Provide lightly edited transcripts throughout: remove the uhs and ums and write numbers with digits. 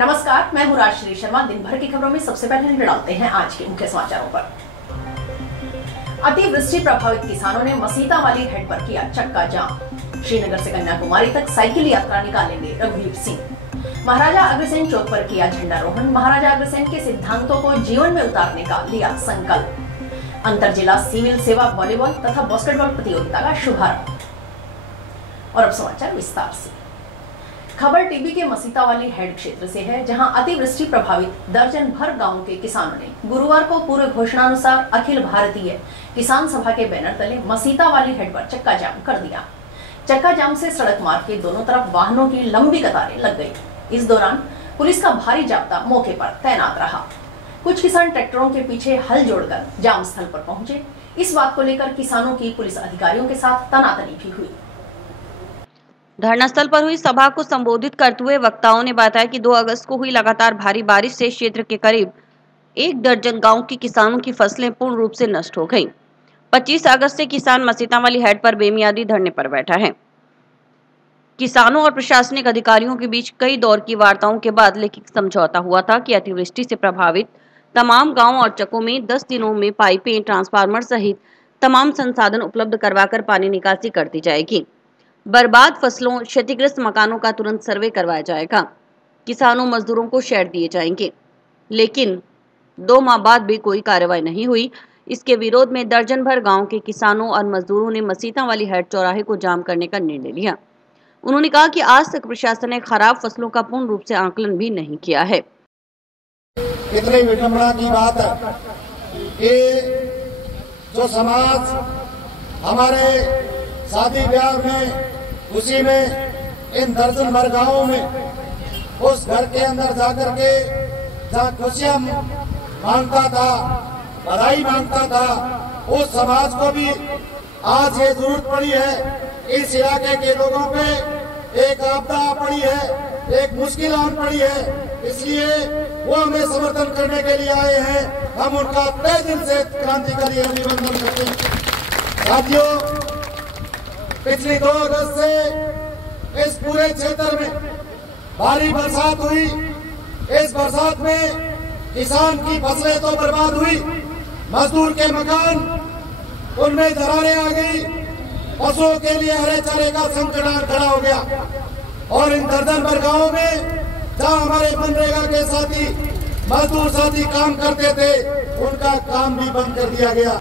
नमस्कार, मैं हूं राजश्री शर्मा। दिन भर की खबरों में सबसे पहले नजर डालते हैं आज के मुख्य समाचारों पर। अतिवृष्टि प्रभावित किसानों ने मसीता वाली हेड पर किया चक्का जाम। श्रीनगर से कन्याकुमारी तक साइकिल यात्रा निकालेंगे रघुवीर सिंह। महाराजा अग्रसेन चौक पर किया झंडारोहण। महाराजा अग्रसेन के सिद्धांतों को जीवन में उतारने का लिया संकल्प। अंतर जिला सिविल सेवा वॉलीबॉल तथा बास्केटबॉल प्रतियोगिता का शुभारंभ। और अब समाचार विस्तार से। खबर टीबी के मसीता वाली हेड क्षेत्र से है, जहां अतिवृष्टि प्रभावित दर्जन भर गांवों के किसानों ने गुरुवार को पूर्व घोषणानुसार अखिल भारतीय किसान सभा के बैनर तले मसीता वाली हेड पर चक्का जाम कर दिया। चक्का जाम से सड़क मार्ग के दोनों तरफ वाहनों की लंबी कतारें लग गई। इस दौरान पुलिस का भारी जाब्ता मौके पर तैनात रहा। कुछ किसान ट्रैक्टरों के पीछे हल जोड़कर जाम स्थल पर पहुंचे। इस बात को लेकर किसानों की पुलिस अधिकारियों के साथ तनातनी भी हुई। धरना स्थल पर हुई सभा को संबोधित करते हुए वक्ताओं ने बताया कि 2 अगस्त को हुई लगातार भारी बारिश से क्षेत्र के करीब 1 दर्जन गांव की किसानों की फसलें पूर्ण रूप से नष्ट हो गईं। 25 अगस्त से किसान मसीता वाली हेड पर बेमियादी धरने पर बैठा है। किसानों और प्रशासनिक अधिकारियों के बीच कई दौर की वार्ताओं के बाद लिखित समझौता हुआ था कि अतिवृष्टि से प्रभावित तमाम गाँव और चकों में 10 दिनों में पाइपें, ट्रांसफार्मर सहित तमाम संसाधन उपलब्ध करवाकर पानी निकासी कर दी जाएगी। बर्बाद फसलों, क्षतिग्रस्त मकानों का तुरंत सर्वे करवाया जाएगा। किसानों मजदूरों को शेड दिए जाएंगे। लेकिन 2 माह बाद भी कोई कार्रवाई नहीं हुई। इसके विरोध में दर्जन भर गांव के किसानों और मजदूरों ने मसीता वाली हेड चौराहे को जाम करने का निर्णय लिया। उन्होंने कहा कि आज तक प्रशासन ने खराब फसलों का पूर्ण रूप से आकलन भी नहीं किया है। कितनी विडंबना की बात है कि जो समाज हमारे शादी ब्याह में, खुशी में, इन दर्जन भर गांवों में उस घर के अंदर जाकर के जहाँ खुशियां मांगता था, बधाई मांगता था, उस समाज को भी आज ये जरूरत पड़ी है। इस इलाके के लोगों पे एक आपदा पड़ी है, एक मुश्किल आन पड़ी है, इसलिए वो हमें समर्थन करने के लिए आए हैं। हम उनका तहे दिल से क्रांतिकारी अभिनंदन करते हैं। साथियों, पिछली 2 अगस्त से इस पूरे क्षेत्र में भारी बरसात हुई। इस बरसात में किसान की फसलें तो बर्बाद हुई, मजदूर के मकान उनमें दरारें आ गई, पशुओं के लिए हरे चारे का संकट खड़ा हो गया। और इन दर्जन भर गांवों में जहां हमारे मनरेगा के साथी, मजदूर साथी काम करते थे, उनका काम भी बंद कर दिया गया।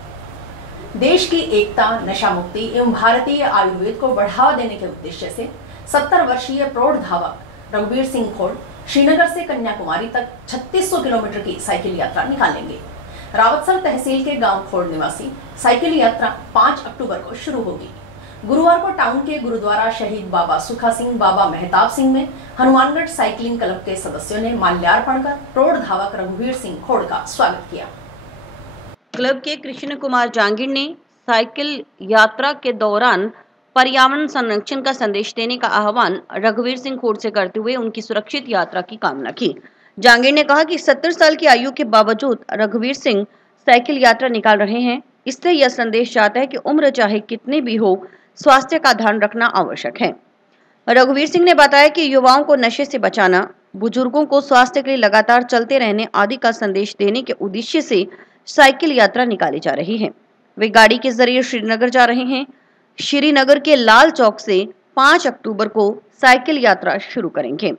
देश की एकता, नशा मुक्ति एवं भारतीय आयुर्वेद को बढ़ावा देने के उद्देश्य से 70 वर्षीय प्रौढ़ धावक रघुवीर सिंह खोड़ श्रीनगर से कन्याकुमारी तक 3600 किलोमीटर की साइकिल यात्रा निकालेंगे। रावतसर तहसील के गांव खोड़ निवासी साइकिल यात्रा 5 अक्टूबर को शुरू होगी। गुरुवार को टाउन के गुरुद्वारा शहीद बाबा सुखा सिंह, बाबा मेहताब सिंह में हनुमानगढ़ साइकिलिंग क्लब के सदस्यों ने माल्यार्पण कर प्रौढ़ धावक रघुवीर सिंह खोड़ का स्वागत किया। क्लब के कृष्ण कुमार जांगीर ने साइकिल यात्रा के दौरान पर्यावरण संरक्षण का संदेश देने का आह्वान रघुवीर सिंह खोड़ से करते हुए उनकी सुरक्षित यात्रा की कामना की। जांगीर ने कहा कि 70 साल की आयु के बावजूद रघुवीर सिंह साइकिल यात्रा निकाल रहे हैं। इससे यह संदेश जाता है कि उम्र चाहे कितनी भी हो, स्वास्थ्य का ध्यान रखना आवश्यक है। रघुवीर सिंह ने बताया कि युवाओं को नशे से बचाना, बुजुर्गों को स्वास्थ्य के लिए लगातार चलते रहने आदि का संदेश देने के उद्देश्य से साइकिल यात्रा निकाली जा रही है। वे गाड़ी के जरिए श्रीनगर जा रहे हैं। श्रीनगर के लाल चौक से 5 अक्टूबर को साइकिल यात्रा शुरू करेंगे।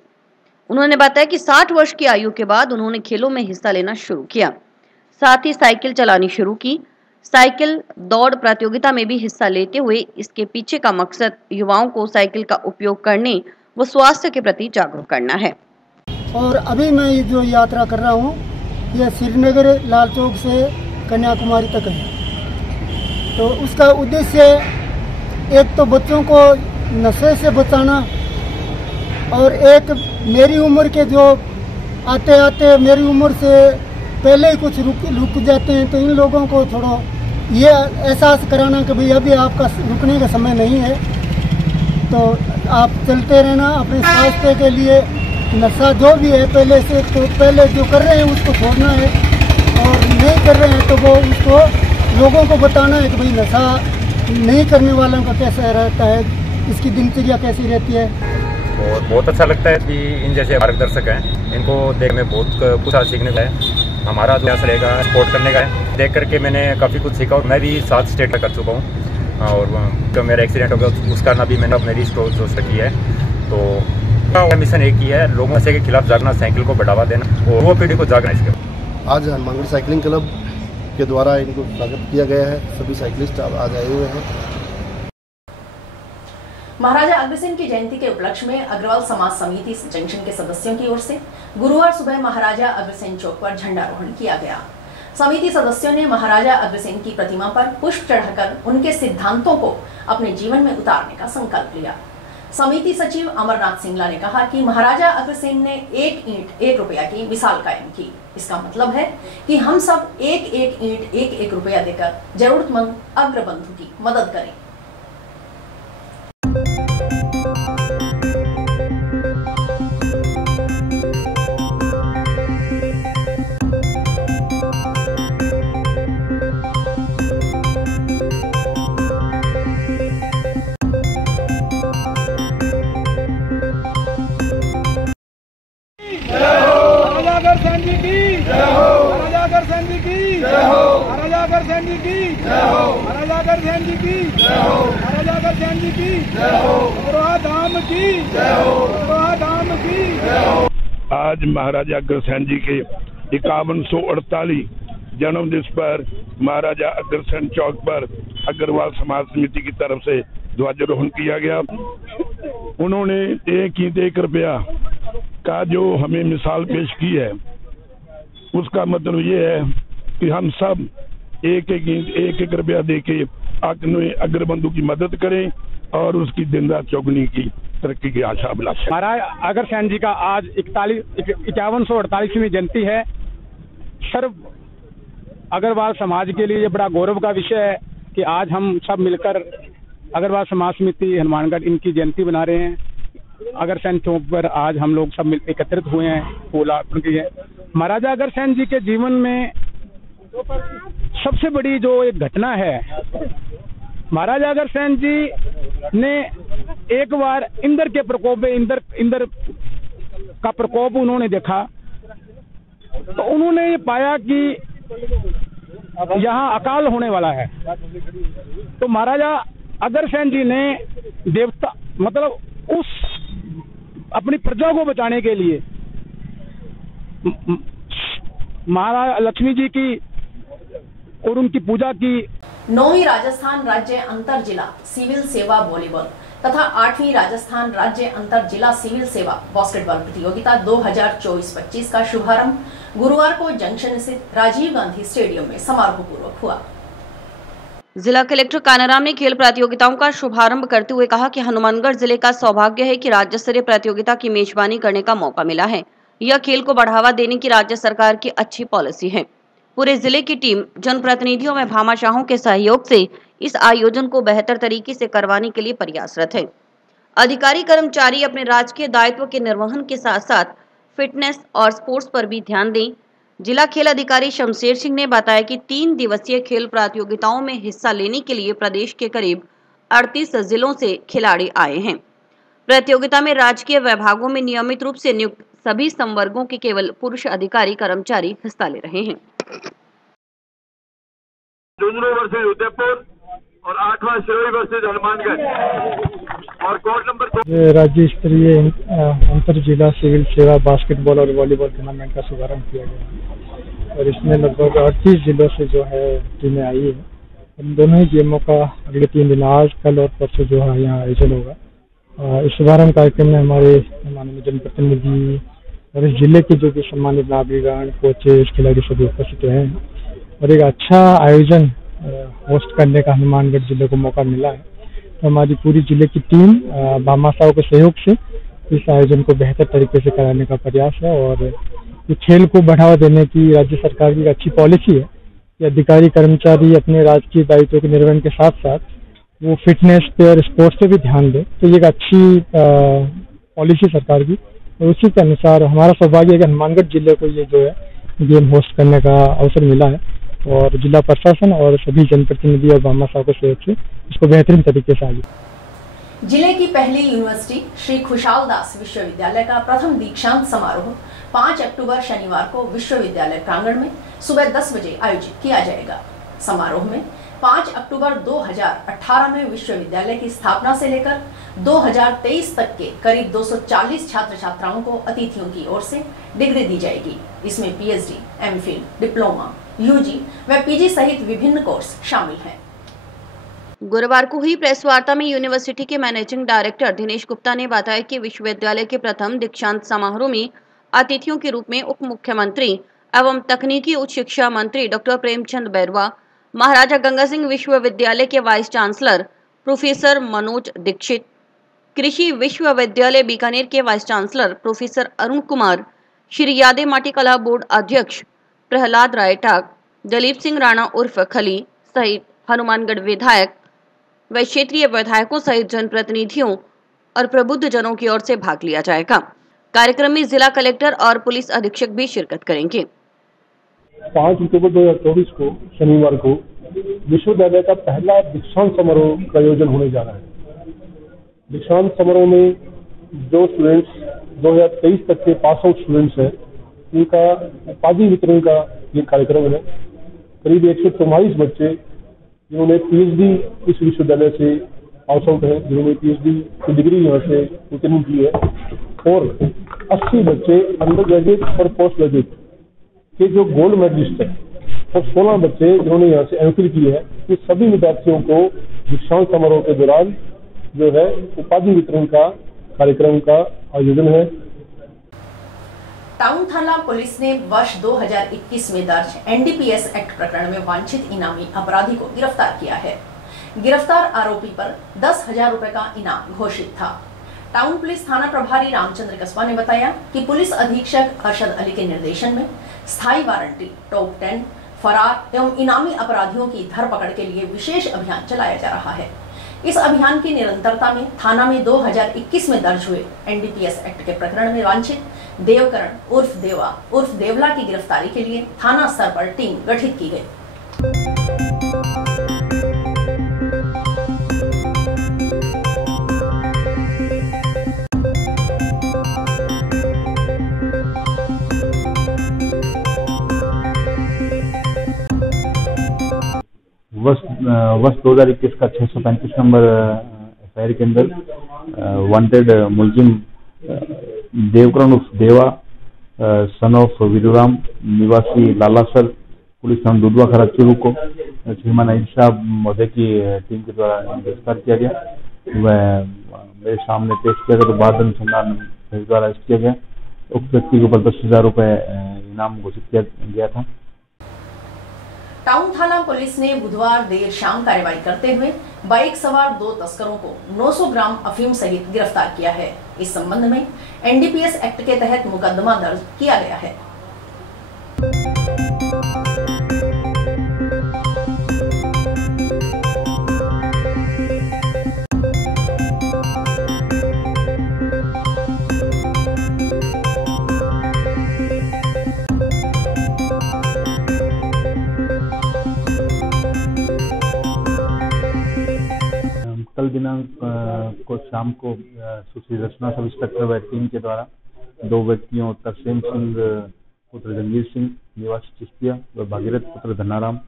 उन्होंने बताया कि 60 वर्ष की आयु के बाद उन्होंने खेलों में हिस्सा लेना शुरू किया, साथ ही साइकिल चलानी शुरू की। साइकिल दौड़ प्रतियोगिता में भी हिस्सा लेते हुए इसके पीछे का मकसद युवाओं को साइकिल का उपयोग करने व स्वास्थ्य के प्रति जागरूक करना है। और अभी मैं जो यात्रा कर रहा हूँ, यह श्रीनगर लाल चौक से कन्याकुमारी तक है। तो उसका उद्देश्य एक तो बच्चों को नशे से बचाना, और एक मेरी उम्र के जो आते आते मेरी उम्र से पहले ही कुछ रुक जाते हैं, तो इन लोगों को थोड़ा ये एहसास कराना कि भाई अभी आपका रुकने का समय नहीं है। तो आप चलते रहना, अपने स्वास्थ्य के लिए नशा जो भी है पहले से, तो पहले जो कर रहे हैं उसको छोड़ना है, और नहीं कर रहे हैं तो वो उसको लोगों को बताना है कि भाई नशा नहीं करने वालों का कैसा रहता है, इसकी दिनचर्या कैसी रहती है। और बहुत अच्छा लगता है कि इन जैसे मार्गदर्शक हैं, इनको देख में बहुत कुछ सीखने का है। हमारा जो प्रयास रहेगा सपोर्ट करने का है। देख करके मैंने काफ़ी कुछ सीखा और मैं भी 7 स्टेट में कर चुका हूँ और जो मेरा एक्सीडेंट हो गया उसका ना भी मैंने मेरी स्टोर जो की है। तो मिशन एक ही है, लोगों नशे के खिलाफ जागना, साइकिल को बढ़ावा देना और वो पीढ़ी को जागना। इसके आज हनुमानगढ़ साइकिलिंग क्लब के द्वारा इनको स्वागत किया गया है। सभी साइकिलिस्ट आज आए हुए हैं। महाराजा अग्रसेन की जयंती के उपलक्ष्य में अग्रवाल समाज समिति जंक्शन के सदस्यों की ओर से गुरुवार सुबह महाराजा अग्रसेन चौक पर झंडारोहण किया गया। समिति सदस्यों ने महाराजा अग्रसेन की प्रतिमा पर पुष्प चढ़ाकर उनके सिद्धांतों को अपने जीवन में उतारने का संकल्प लिया। समिति सचिव अमरनाथ सिंगला ने कहा कि महाराजा अग्रसेन ने 1 ईंट 1 रुपया की मिसाल कायम की। इसका मतलब है कि हम सब 1-1 ईंट 1-1 रुपया देकर जरूरतमंद अग्रबंधु की मदद करें। आज महाराजा अग्रसेन जी के 5148 जन्म दिवस पर महाराजा अग्रसेन चौक पर अग्रवाल समाज समिति की तरफ से ध्वजारोहण किया गया। उन्होंने 1 ईंट 1 रुपया का जो हमें मिसाल पेश की है, उसका मतलब ये है कि हम सब 1-1 ईंट 1-1 रुपया देके अपने अग्रबंधु की मदद करें और उसकी दिन रात चौगुनी की तरक्की की आशा अभिलाषा। महाराज अग्रसेन जी का आज 5148वीं जयंती है। सर्व अग्रवाल समाज के लिए ये बड़ा गौरव का विषय है कि आज हम सब मिलकर अग्रवाल समाज समिति हनुमानगढ़ इनकी जयंती बना रहे हैं। अग्रसेन चौक पर आज हम लोग सब एकत्रित हुए हैं फूल अर्पण किए। महाराजा अग्रसेन जी के जीवन में सबसे बड़ी जो एक घटना है, महाराजा अग्रसेन जी ने एक बार इंद्र के प्रकोप में इंद्र का प्रकोप उन्होंने देखा, तो उन्होंने ये पाया कि यहाँ अकाल होने वाला है। तो महाराजा अग्रसेन जी ने देवता मतलब उस अपनी प्रजा को बचाने के लिए महाराजा लक्ष्मी जी की और उनकी पूजा की। 9वीं राजस्थान राज्य अंतर जिला सिविल सेवा वॉलीबॉल तथा 8वीं राजस्थान राज्य अंतर जिला सिविल सेवा बास्केटबॉल प्रतियोगिता 2024-25 का शुभारंभ गुरुवार को जंक्शन स्थित राजीव गांधी स्टेडियम में समारोह पूर्वक हुआ। जिला कलेक्टर कानाराम ने खेल प्रतियोगिताओं का शुभारंभ करते हुए कहा कि हनुमानगढ़ जिले का सौभाग्य है कि राज्य स्तरीय प्रतियोगिता की मेजबानी करने का मौका मिला है। यह खेल को बढ़ावा देने की राज्य सरकार की अच्छी पॉलिसी है। पूरे जिले की टीम जनप्रतिनिधियों में भामाशाहों के सहयोग से इस आयोजन को बेहतर तरीके से करवाने के लिए प्रयासरत है। अधिकारी कर्मचारी अपने राजकीय दायित्व के निर्वहन के साथ साथ फिटनेस और स्पोर्ट्स पर भी ध्यान दें। जिला खेल अधिकारी शमशेर सिंह ने बताया कि 3 दिवसीय खेल प्रतियोगिताओं में हिस्सा लेने के लिए प्रदेश के करीब 38 जिलों से खिलाड़ी आए हैं। प्रतियोगिता में राजकीय विभागों में नियमित रूप से नियुक्त सभी संवर्गों के केवल पुरुष अधिकारी कर्मचारी हिस्सा ले रहे हैं। झुंझुनू वर्सेज उदयपुर और 8वां सिरोही वर्सेज हनुमानगढ़ और कोर्ट नंबर 2 राज्य स्तरीय अंतर जिला सिविल सेवा बास्केटबॉल और वॉलीबॉल टूर्नामेंट का शुभारंभ किया गया और इसमें लगभग 38 जिलों से जो है टीमें आई है। इन दोनों ही गेमों का अगले 3 दिन आज कल और परसों जो है यहाँ आयोजन होगा। इस शुभारंभ कार्यक्रम में हमारे माननीय जनप्रतिनिधि और इस जिले के जो भी सम्मानित नागरिकगण, कोचेस, खिलाड़ी सभी उपस्थित रहे हैं और एक अच्छा आयोजन होस्ट करने का हनुमानगढ़ जिले को मौका मिला है। तो हमारी पूरी जिले की टीम भामाशाहों के सहयोग से इस आयोजन को बेहतर तरीके से कराने का प्रयास है और ये खेल को बढ़ावा देने की राज्य सरकार की अच्छी पॉलिसी है कि अधिकारी कर्मचारी अपने राजकीय दायित्वों के निर्वहन के साथ साथ वो फिटनेस पे और स्पोर्ट्स पे भी ध्यान दे। तो ये एक अच्छी पॉलिसी सरकार की और उसी के अनुसार हमारा सौभाग्य है कि हनुमानगढ़ जिले को ये जो है गेम होस्ट करने का अवसर मिला है और जिला प्रशासन और सभी जनप्रतिनिधि और भामाशाहों के सहयोग से इसको बेहतरीन तरीके से आगे। जिले की पहली यूनिवर्सिटी श्री खुशाल दास विश्वविद्यालय का प्रथम दीक्षांत समारोह 5 अक्टूबर शनिवार को विश्वविद्यालय प्रांगण में सुबह 10 बजे आयोजित किया जाएगा। समारोह में 5 अक्टूबर 2018 में विश्वविद्यालय की स्थापना से लेकर 2023 तक के करीब 240 छात्र छात्राओं को अतिथियों की ओर से डिग्री दी जाएगी। इसमें पीएचडी, एमफिल, डिप्लोमा, यूजी व पीजी सहित विभिन्न कोर्स शामिल हैं। गुरुवार को हुई प्रेस वार्ता में यूनिवर्सिटी के मैनेजिंग डायरेक्टर दिनेश गुप्ता ने बताया कि विश्वविद्यालय के प्रथम दीक्षांत समारोह में अतिथियों के रूप में उप मुख्यमंत्री एवं तकनीकी उच्च शिक्षा मंत्री डॉक्टर प्रेमचंद बैरवा, महाराजा गंगा सिंह विश्वविद्यालय के vice chancellor professor Manoj Dikshit, कृषि विश्वविद्यालय बीकानेर के vice chancellor professor Arun Kumar, Shri Yade Mati कला बोर्ड अध्यक्ष प्रहलाद राय टाक, दलीप सिंह राणा उर्फ खली सहित हनुमानगढ़ विधायक व क्षेत्रीय विधायकों सहित जनप्रतिनिधियों और प्रबुद्ध जनों की ओर से भाग लिया जाएगा। कार्यक्रम में जिला कलेक्टर और पुलिस अधीक्षक भी शिरकत करेंगे। 5 अक्टूबर 2024 को शनिवार को विश्वविद्यालय का पहला दीक्षांत समारोह का आयोजन होने जा रहा है। दीक्षांत समारोह में जो स्टूडेंट्स 2023 तक के पास आउट स्टूडेंट्स हैं, उनका उपाधि वितरण का ये कार्यक्रम है। करीब 144 बच्चे जिन्होंने पीएचडी इस विश्वविद्यालय से पास आउट है, जिन्होंने पीएचडी की डिग्री यहाँ से उत्तीर्ण की है, और 80 बच्चे अंडर ग्रेजुएट और पोस्ट ग्रेजुएट के जो गोल्ड मेडलिस्ट हैं, और 16 बच्चे जिन्होंने यहाँ से एमफिल की है। ये सभी विद्यार्थियों को दीक्षांत समारोह के दौरान जो है उपाधि वितरण का कार्यक्रम का आयोजन है। टाउन थाना पुलिस ने वर्ष 2021 में दर्ज एनडीपीएस एक्ट प्रकरण में वांछित इनामी अपराधी को गिरफ्तार किया है। गिरफ्तार आरोपी पर 10,000 रुपए का इनाम घोषित था। टाउन पुलिस थाना प्रभारी रामचंद्र कस्बा ने बताया कि पुलिस अधीक्षक अरशद अली के निर्देशन में स्थायी वारंटी, टॉप 10, फरार एवं इनामी अपराधियों की धरपकड़ के लिए विशेष अभियान चलाया जा रहा है। इस अभियान की निरंतरता में थाना में 2021 में दर्ज हुए एनडीपीएस एक्ट के प्रकरण में वांछित देवकरण उर्फ देवा उर्फ देवला की गिरफ्तारी के लिए थाना स्तर पर टीम गठित की गई। वर्ष 2021 का 635 नंबर एफआईआर के अंदर वांटेड मुलजिम देवकरण उर्फ देवा सन ऑफ विदुराम निवासी लालासर पुलिस थाना दुधवा खरा चूरू को श्रीमान ईद साहब महोदय की टीम के द्वारा गिरफ्तार किया गया। वह मेरे सामने पेश किया गया तो बाद अनुसंधान द्वारा अरेस्ट किया गया। उक्त व्यक्ति के ऊपर 10,000 रुपए इनाम घोषित किया गया था। टाउन थाना पुलिस ने बुधवार देर शाम कार्रवाई करते हुए बाइक सवार 2 तस्करों को 900 ग्राम अफीम सहित गिरफ्तार किया है। इस संबंध में एनडीपीएस एक्ट के तहत मुकदमा दर्ज किया गया है। कल दिनांक को शाम को सुश्री रचना सब इंस्पेक्टर व टीम के द्वारा 2 व्यक्तियों तरसेम सिंह पुत्र जंगीर सिंह निवासी चिश्तिया व भागीरथ पुत्र धनाराम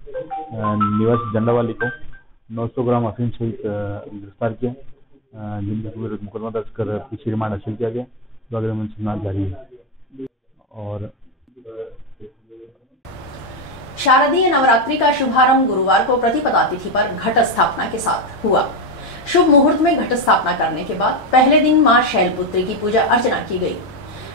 निवासी जंडावाली को 900 ग्राम अफीम सहित गिरफ्तार किया, जिनके विरुद्ध मुकदमा दर्ज कर पीछे रिमांड हासिल किया गया। तो अगले अनुसंधान जारी है। और शारदीय नवरात्रि का शुभारंभ गुरुवार को प्रतिपदा तिथि पर घट स्थापना के साथ हुआ। शुभ मुहूर्त में घट स्थापना करने के बाद पहले दिन मां शैलपुत्री की पूजा अर्चना की गई।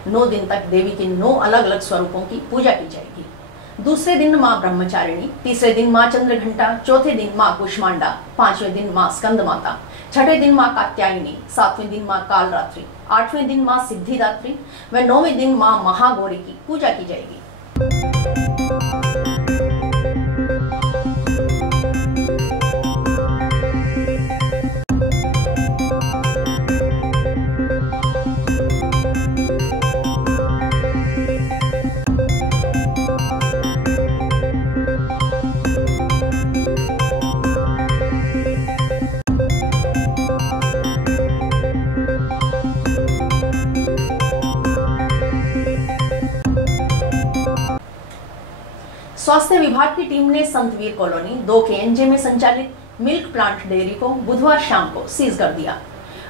9 दिन तक देवी के 9 अलग अलग स्वरूपों की पूजा की जाएगी। दूसरे दिन मां ब्रह्मचारिणी, तीसरे दिन मां चंद्रघंटा, चौथे दिन मां कुष्मांडा, 5वें दिन मां स्कंद माता, 6ठे दिन मां कात्यायनी, 7वें दिन मां कालरात्रि, 8वें दिन मां सिद्धिदात्री व 9वें दिन मां महागौरी की पूजा की जाएगी। स्वास्थ्य विभाग की टीम ने संतवीर कॉलोनी 2 KNJ में संचालित मिल्क प्लांट डेयरी को बुधवार शाम को सीज कर दिया।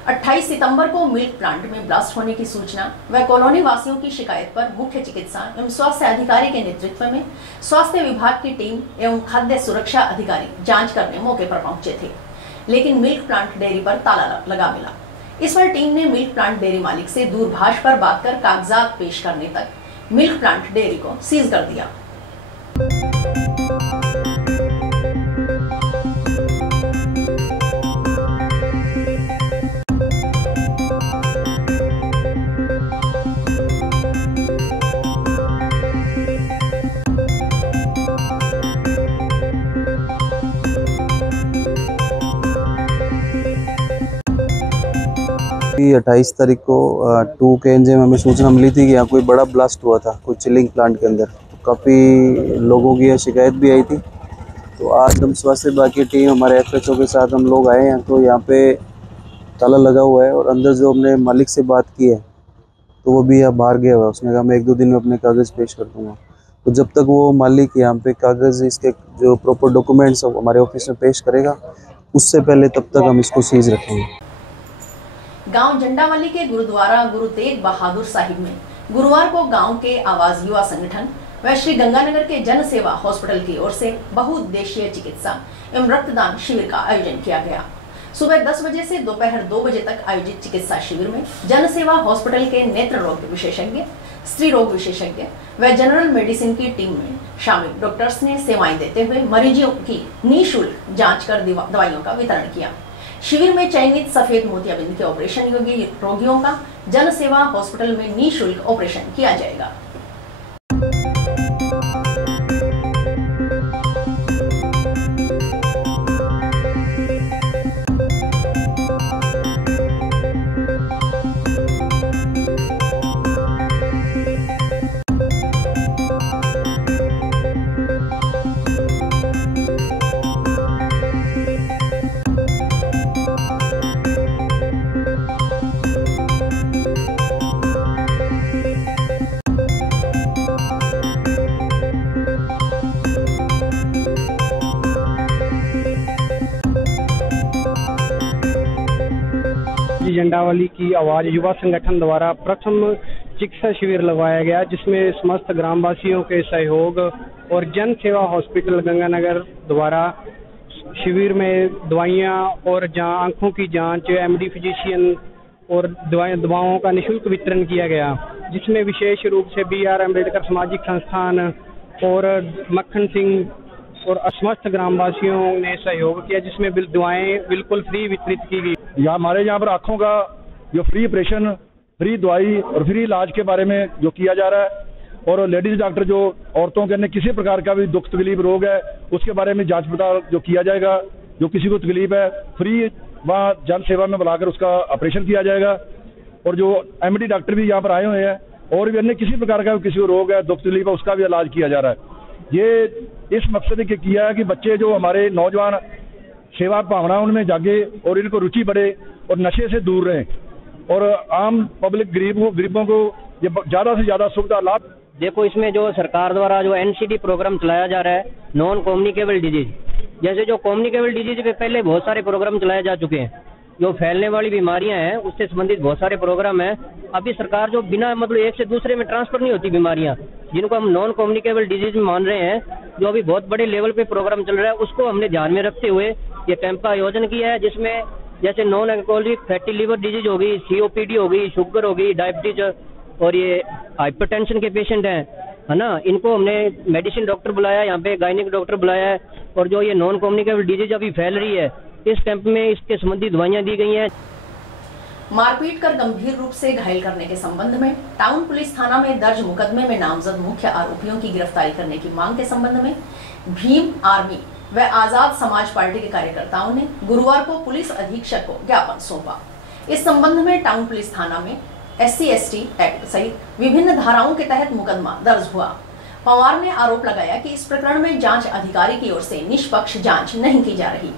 28 सितंबर को मिल्क प्लांट में ब्लास्ट होने की सूचना व कॉलोनी वासियों की शिकायत पर मुख्य चिकित्सा एवं स्वास्थ्य अधिकारी के नेतृत्व में स्वास्थ्य विभाग की टीम एवं खाद्य सुरक्षा अधिकारी जांच करने मौके पर पहुंचे थे, लेकिन मिल्क प्लांट डेयरी पर ताला लगा मिला। इस पर टीम ने मिल्क प्लांट डेयरी मालिक से दूरभाष पर बात कर कागजात पेश करने तक मिल्क प्लांट डेयरी को सीज कर दिया। कि 28 तारीख को 2 KNJ में हमें सूचना मिली थी कि यहाँ कोई बड़ा ब्लास्ट हुआ था कोई चिलिंग प्लांट के अंदर। तो काफ़ी लोगों की यह शिकायत भी आई थी। तो आज हम स्वास्थ्य विभाग की टीम हमारे FHO के साथ हम लोग आए हैं। तो यहाँ पे ताला लगा हुआ है और अंदर जो हमने मालिक से बात की है तो वो भी यहाँ बाहर गया हुआ है। उसने कहा मैं 1-2 दिन में अपने कागज़ पेश कर दूँगा। तो जब तक वो मालिक यहाँ पे कागज़ इसके जो प्रॉपर डॉक्यूमेंट्स हमारे ऑफिस में पेश करेगा उससे पहले तब तक हम इसको सीज रखेंगे। गांव झंडावाली के गुरुद्वारा गुरु तेग बहादुर साहिब में गुरुवार को गांव के आवाज युवा संगठन व श्री गंगानगर के जन सेवा हॉस्पिटल की ओर से बहुउद्देशीय चिकित्सा एवं रक्तदान शिविर का आयोजन किया गया। सुबह 10 बजे से दोपहर 2 बजे तक आयोजित चिकित्सा शिविर में जन सेवा हॉस्पिटल के नेत्र रोग विशेषज्ञ, स्त्री रोग विशेषज्ञ व जनरल मेडिसिन की टीम में शामिल डॉक्टर्स ने सेवाएं देते हुए मरीजों की निःशुल्क जांच कर दवाइयों का वितरण किया। शिविर में चयनित सफेद मोतियाबिंद के ऑपरेशन योग्य रोगियों का जन सेवा हॉस्पिटल में निःशुल्क ऑपरेशन किया जाएगा। झंडावाली की आवाज युवा संगठन द्वारा प्रथम चिकित्सा शिविर लगवाया गया, जिसमें समस्त ग्रामवासियों के सहयोग और जन सेवा हॉस्पिटल गंगानगर द्वारा शिविर में दवाइयां और आंखों की जांच, MD फिजिशियन और दवाओं का निःशुल्क वितरण किया गया, जिसमें विशेष रूप से BR अम्बेडकर सामाजिक संस्थान और मक्खन सिंह और समस्त ग्रामवासियों ने सहयोग किया, जिसमें दवाएं बिल्कुल फ्री वितरित की गई। हमारे यहाँ पर आँखों का जो फ्री ऑपरेशन, फ्री दवाई और फ्री इलाज के बारे में जो किया जा रहा है, और लेडीज डॉक्टर जो औरतों के अंदर किसी प्रकार का भी दुख तकलीफ रोग है उसके बारे में जांच पड़ताल जो किया जाएगा। जो किसी को तकलीफ है फ्री वहाँ जन सेवा में बुलाकर उसका ऑपरेशन किया जाएगा। और जो MD डॉक्टर भी यहाँ पर आए हुए हैं और भी अन्य किसी प्रकार का किसी को रोग है, दुख तकलीफ है, उसका भी इलाज किया जा रहा है। ये इस मकसद के किया है कि बच्चे जो हमारे नौजवान सेवा भावना उनमें जागे और इनको रुचि बढ़े और नशे से दूर रहें और आम पब्लिक गरीबों को ये ज़्यादा से ज़्यादा सुविधा लाभ। देखो, इसमें जो सरकार द्वारा जो NCD प्रोग्राम चलाया जा रहा है, नॉन कम्युनिकेबल डिजीज, जैसे जो कम्युनिकेबल डिजीज पे पहले बहुत सारे प्रोग्राम चलाए जा चुके हैं, जो फैलने वाली बीमारियां हैं उससे संबंधित बहुत सारे प्रोग्राम हैं। अभी सरकार जो बिना मतलब एक से दूसरे में ट्रांसफर नहीं होती बीमारियां, जिनको हम नॉन कम्युनिकेबल डिजीज में मान रहे हैं, जो अभी बहुत बड़े लेवल पे प्रोग्राम चल रहा है, उसको हमने ध्यान में रखते हुए ये कैंप का आयोजन किया है, जिसमें जैसे non alcoholic fatty liver disease होगी, COPD होगी, शुगर होगी, डायबिटीज और ये हाइपरटेंशन के पेशेंट हैं, है ना, इनको हमने मेडिसिन डॉक्टर बुलाया, यहाँ पे गायनिक डॉक्टर बुलाया है। और जो ये नॉन कम्युनिकेबल डिजीज अभी फैल रही है, इस कैंप में इसके संबंधी दवाइयां दी गई हैं। मारपीट कर गंभीर रूप से घायल करने के संबंध में टाउन पुलिस थाना में दर्ज मुकदमे में नामजद मुख्य आरोपियों की गिरफ्तारी करने की मांग के संबंध में भीम आर्मी व आजाद समाज पार्टी के कार्यकर्ताओं ने गुरुवार को पुलिस अधीक्षक को ज्ञापन सौंपा। इस संबंध में टाउन पुलिस थाना में SC/ST एक्ट सहित विभिन्न धाराओं के तहत मुकदमा दर्ज हुआ। पवार ने आरोप लगाया कि इस प्रकरण में जांच अधिकारी की ओर से निष्पक्ष जांच नहीं की जा रही।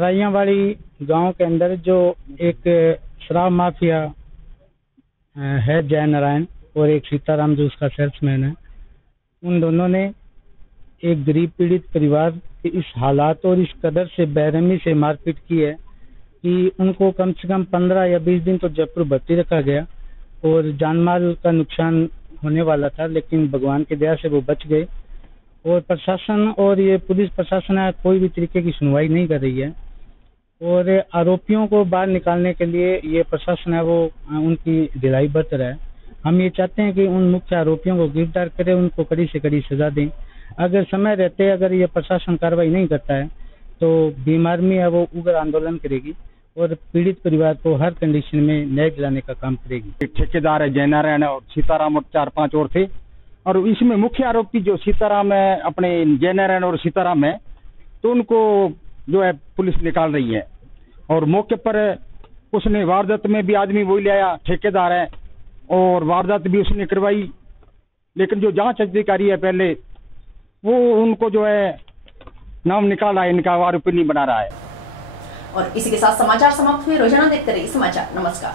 अराइयावाड़ी गांव के अंदर जो एक शराब माफिया है जय नारायण और एक सीताराम जो उसका सेल्समैन है, उन दोनों ने एक गरीब पीड़ित परिवार के इस हालात और इस कदर से बेरहमी से मारपीट की है कि उनको कम से कम 15 या 20 दिन तो जयपुर भर्ती रखा गया और जानमाल का नुकसान होने वाला था, लेकिन भगवान की दया से वो बच गए। और प्रशासन और ये पुलिस प्रशासन है कोई भी तरीके की सुनवाई नहीं कर रही है और आरोपियों को बाहर निकालने के लिए ये प्रशासन है वो उनकी ढिलाई बरत रहा है। हम ये चाहते हैं कि उन मुख्य आरोपियों को गिरफ्तार करें, उनको कड़ी से कड़ी सजा दें। अगर समय रहते अगर ये प्रशासन कार्रवाई नहीं करता है तो भीम आर्मी है वो उग्र आंदोलन करेगी और पीड़ित परिवार को हर कंडीशन में न्याय दिलाने का काम करेगी। एक ठेकेदार है जय नारायण और सीताराम और 4-5 और थे और इसमें मुख्य आरोपी जो सीताराम है, अपने जय नारायण और सीताराम है, तो उनको जो है पुलिस निकाल रही है और मौके पर उसने वारदात में भी आदमी वही ले आया, ठेकेदार है, और वारदात भी उसने करवाई, लेकिन जो जांच अधिकारी है पहले वो उनको जो है नाम निकाला है, इनका आरोपी नहीं बना रहा है। और इसी के साथ समाचार समाप्त हुए। रोजाना देखते रहिए समाचार। नमस्कार।